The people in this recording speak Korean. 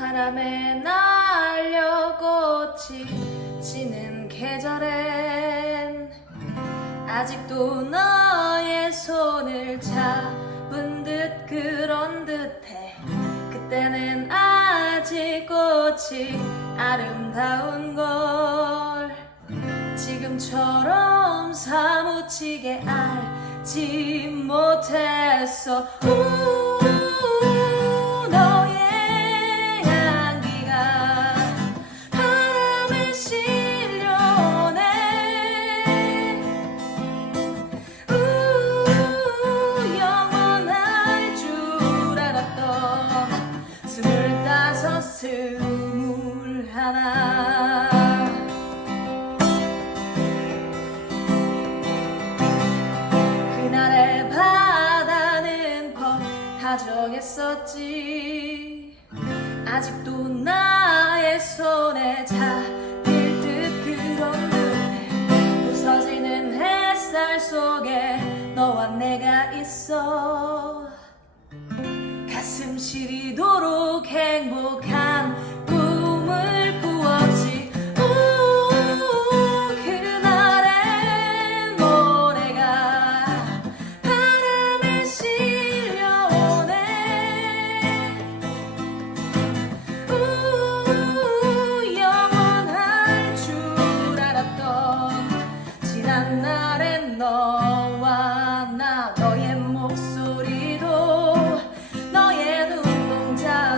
바람에 날려 꽃이 지는 계절엔 아직도 너의 손을 잡은 듯 그런 듯해. 그때는 아직 꽃이 아름다운 걸 지금처럼 사무치게 알지 못했어. 우, 우, 영원할 줄 알았던 스물다섯 스물하나. 그날의 바다는 퍽 다정했었지. 아직도 나의 손 속에 너와 내가 있어. 가슴 시리도록 행복한 날의 너와 나 너의 목소리도 너의 눈동자